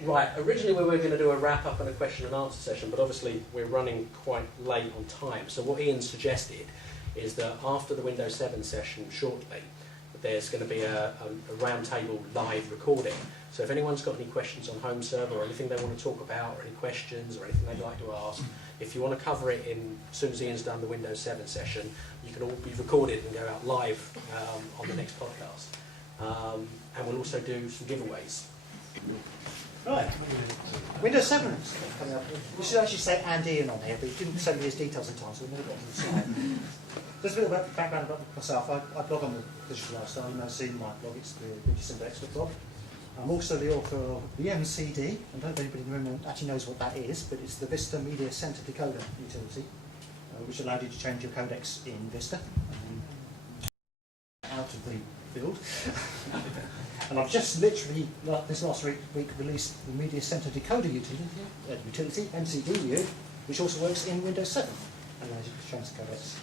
Right, originally we were going to do a wrap-up and a question and answer session, but obviously we're running quite late on time. So what Ian suggested is that after the Windows 7 session shortly, there's going to be a roundtable live recording. So if anyone's got any questions on home server or anything they want to talk about, or any questions or anything they'd like to ask, if you want to cover it as soon as Ian's done the Windows 7 session, you can all be recorded and go out live on the next podcast. And we'll also do some giveaways. Right. Windows 7 coming up. We should actually say Ian on here, but he didn't send me his details in time, so we've never got him to slide. There's a bit of background about myself. I blog on the Digital Lifestyle. You may have seen my blog. It's the Dixon blog. I'm also the author of the MCD. I don't know if anybody in the room actually knows what that is, but it's the Vista Media Center Decoder utility, which allowed you to change your codecs in Vista out of the field. And I've just literally, this last week, released the Media Center Decoder utility, MCD, which also works in Windows 7 and allows you to change the codecs.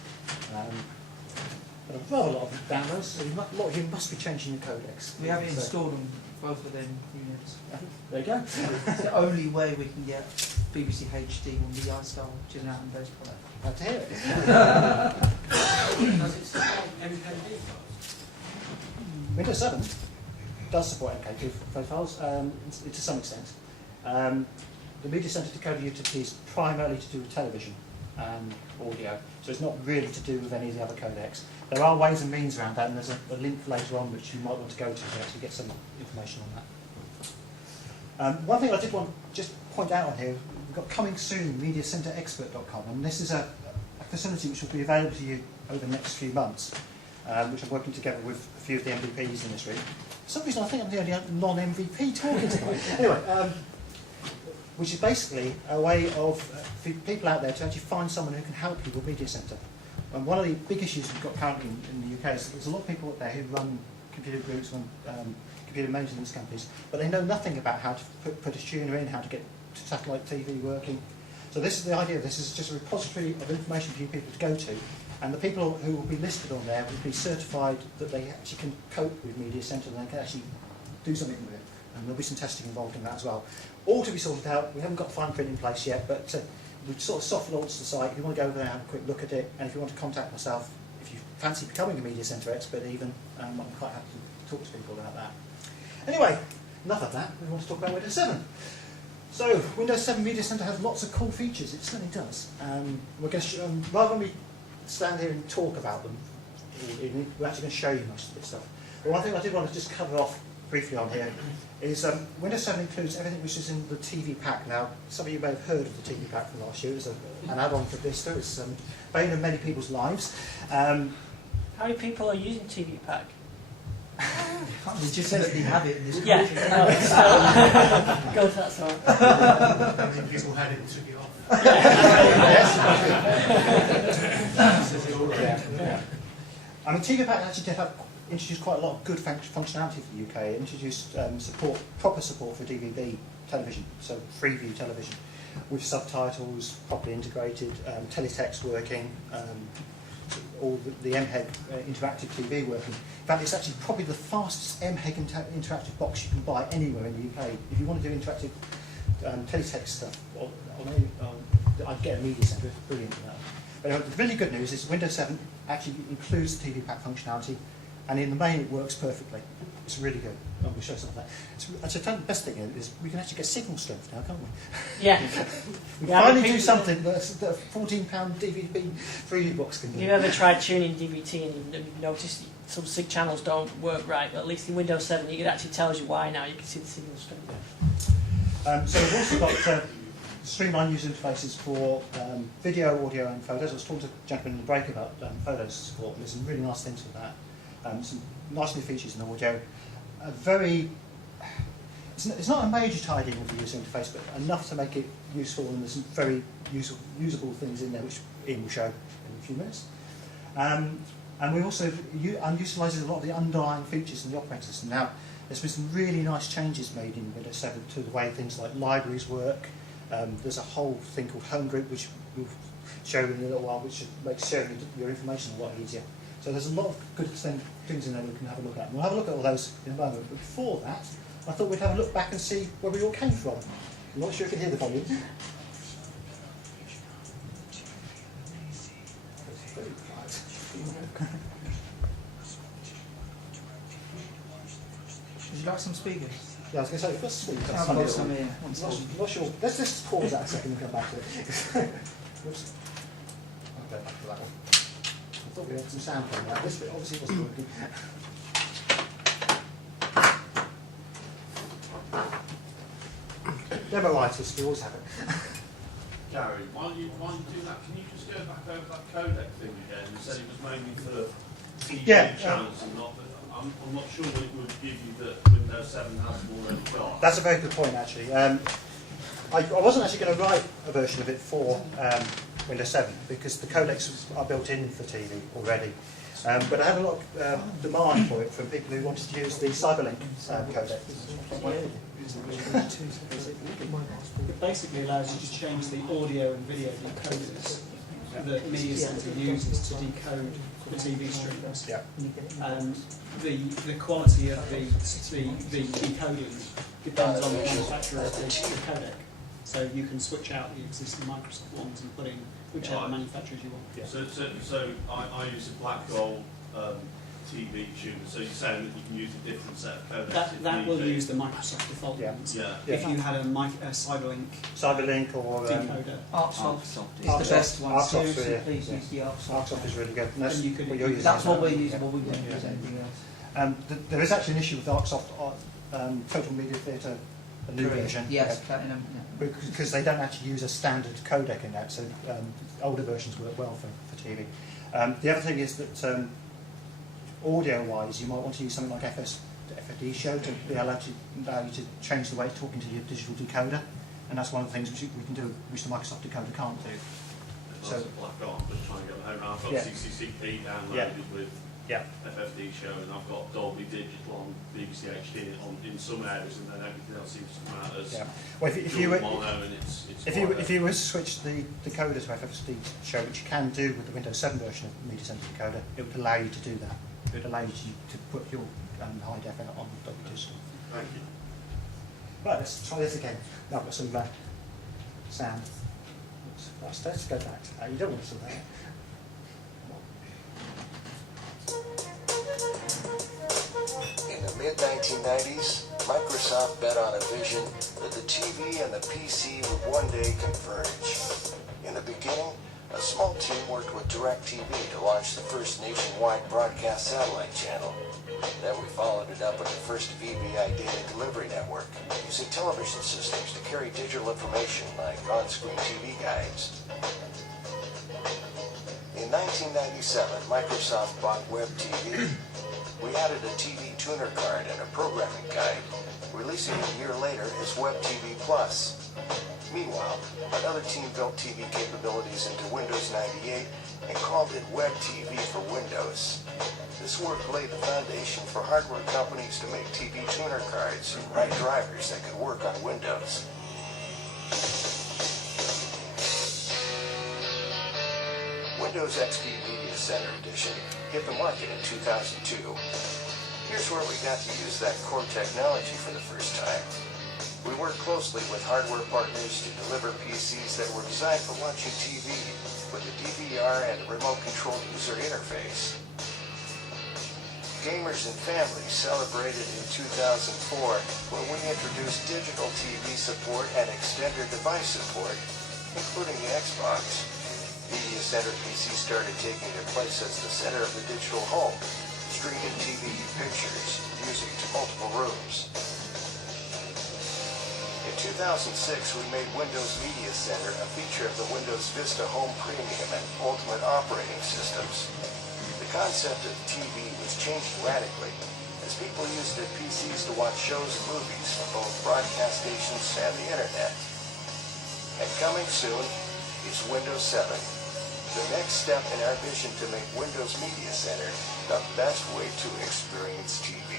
But I've rather a lot of downloads, so a lot of you must be changing your codecs. We have it installed on both of them units. There you go. It's the only way we can get BBC HD on the iStyle chilling out and those products. Glad to hear it. Does it support MKV files? Windows 7 does support MKV files to some extent. The Media Center Decoder utility is primarily to do with television and audio, so it's not really to do with any of the other codecs. There are ways and means around that, and there's a link later on which you might want to go to actually get some information on that. One thing I did want to just point out on here, we've got coming soon, MediaCenterExpert.com, and this is a facility which will be available to you over the next few months, which I'm working together with a few of the MVPs in this room. For some reason I think I'm the only non-MVP talking tonight. Anyway, which is basically a way of for people out there to actually find someone who can help you with Media Center. And one of the big issues we've got currently in the UK is there's a lot of people out there who run computer groups and computer maintenance companies, but they know nothing about how to put a tuner in, how to get satellite TV working. So this is the idea. This is just a repository of information for you people to go to, and the people who will be listed on there will be certified that they actually can cope with Media Center and they can actually do something with it. And there'll be some testing involved in that as well. All to be sorted out. We haven't got fine print in place yet, but we've sort of soft launched the site. If you want to go over there and have a quick look at it, and if you want to contact myself, if you fancy becoming a Media Center expert even, I'm quite happy to talk to people about that. Anyway, enough of that. We want to talk about Windows 7. So, Windows 7 Media Center has lots of cool features. It certainly does. We're going to rather than we stand here and talk about them, we're actually going to show you most of this stuff. But one thing I did want to just cover off briefly on here is Windows 7 includes everything which is in the TV pack. Now, some of you may have heard of the TV pack from last year. It was an add-on for Vista. It's bane of many people's lives. How many people are using TV pack? We just simply have it in this country. Yeah, go for that, sorry. How many people had it and took it off? Yeah. I mean, TV pack actually did introduced quite a lot of good functionality for the UK. It introduced proper support for DVB television, so Freeview television, with subtitles properly integrated, teletext working, all the MHEG interactive TV working. In fact, it's actually probably the fastest MHEG interactive box you can buy anywhere in the UK. If you want to do interactive teletext stuff, I'd get a Media Center. It's brilliant for that. But the really good news is Windows 7 actually includes TV pack functionality, and in the main it works perfectly. It's really good. I'm going to show some of that. The best thing is we can actually get signal strength now, can't we? Yeah. We finally do something that a £14 DVD 3D box can do. Have you ever tried tuning DVT and you've noticed some SIG channels don't work right? But at least in Windows 7 it actually tells you why now. You can see the signal strength. So we've also got streamlined user interfaces for video, audio and photos. I was talking to a gentleman in the break about photos support, and there's some really nice things with that. Some nice new features in audio. It's not a major tidying of the user interface, but enough to make it useful, and there's some very usable things in there which Ian will show in a few minutes. And we also utilises a lot of the underlying features in the operating system. Now, there's been some really nice changes made in Windows 7 to the way things like libraries work. There's a whole thing called Home Group, which we'll show you in a little while, which makes sharing your information a lot easier. So there's a lot of good things in there we can have a look at. We'll have a look at all those in a moment. But before that, I thought we'd have a look back and see where we all came from. I'm not sure if you can hear the volume. Would you like some speakers? Yeah, I was going to say, first speak. I've got some here. I'm not sure. Let's just pause that a second and come back to it. Oops. I'll go back to that one. I thought we had some sound from that. This bit obviously wasn't working. Demolitis, we always have it. Garry, while you do that, can you just go back over that codec thing again? You said it was mainly for TV channels and not. I'm not sure what it would give you that Windows 7 hasn't already got. That's a very good point, actually. I wasn't actually going to write a version of it for Windows 7 because the codecs are built in for TV already. But I had a lot of demand for it from people who wanted to use the Cyberlink codec. It basically allows you to change the audio and video decoders that Media Center uses to decode the TV streams. Yeah. And the quality of the decoding depends on the manufacturer of the codec. So you can switch out the existing Microsoft ones and put in whichever manufacturers you want. Yeah. So I use a black gold TV tuner. So you're saying that you can use a different set of codecs? That will use the Microsoft default ones. Yeah. If you had a Cyberlink Cyberlink or decoder. ArcSoft is the best one. ArcSoft, Seriously, yeah. please use the ArcSoft. ArcSoft is really good. And that's And you could- what you're using. That's what we're using, but we won't Yeah. use anything else. There is actually an issue with ArcSoft Total Media Theatre, a new version. Yes, Platinum. Yeah. Because they don't actually use a standard codec in that, so older versions work well for TV. The other thing is that audio-wise, you might want to use something like FFD show to be allowed to allow you to change the way it's talking to your digital decoder, and that's one of the things which we can do, which the Microsoft decoder can't do. So black gold. I'm just trying to get my head around. I've got Yeah. CCCP downloaded with Yeah. FFD show, and I've got Dolby Digital on BBC HD in some areas, and then everything else seems to come out as Yeah. Well, if you dual mono, and it's if you were to switch the decoder to FFD show, which you can do with the Windows 7 version of the Media Center decoder, it would allow you to do that. It would allow you to put your high def out on Dolby Digital. Thank you. Right, let's try this again. Now I've got some sound. Let's go back. You don't want to that. In the mid-1990s, Microsoft bet on a vision that the TV and the PC would one day converge. In the beginning, a small team worked with DirecTV to launch the first nationwide broadcast satellite channel. Then we followed it up with the first VBI data delivery network, using television systems to carry digital information like on-screen TV guides. In 1997, Microsoft bought Web TV. We added a TV tuner card and a programming guide, releasing it a year later as Web TV Plus. Meanwhile, another team built TV capabilities into Windows 98 and called it Web TV for Windows. This work laid the foundation for hardware companies to make TV tuner cards and write drivers that could work on Windows. Windows XP Media Center Edition hit the market in 2002. Here's where we got to use that core technology for the first time. We worked closely with hardware partners to deliver PCs that were designed for watching TV with a DVR and a remote-controlled user interface. Gamers and families celebrated in 2004 when we introduced digital TV support and extended device support, including the Xbox. Media Center PC started taking their place as the center of the digital home, streaming TV, pictures, music to multiple rooms. In 2006, we made Windows Media Center a feature of the Windows Vista Home Premium and Ultimate operating systems. The concept of TV was changing radically as people used their PCs to watch shows and movies from both broadcast stations and the internet. And coming soon is Windows 7, the next step in our vision to make Windows Media Center the best way to experience TV.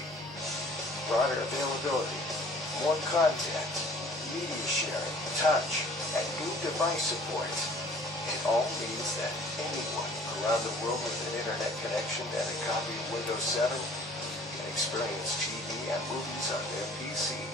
Broader availability, more content, media sharing, touch, and new device support. It all means that anyone around the world with an internet connection and a copy of Windows 7 can experience TV and movies on their PC.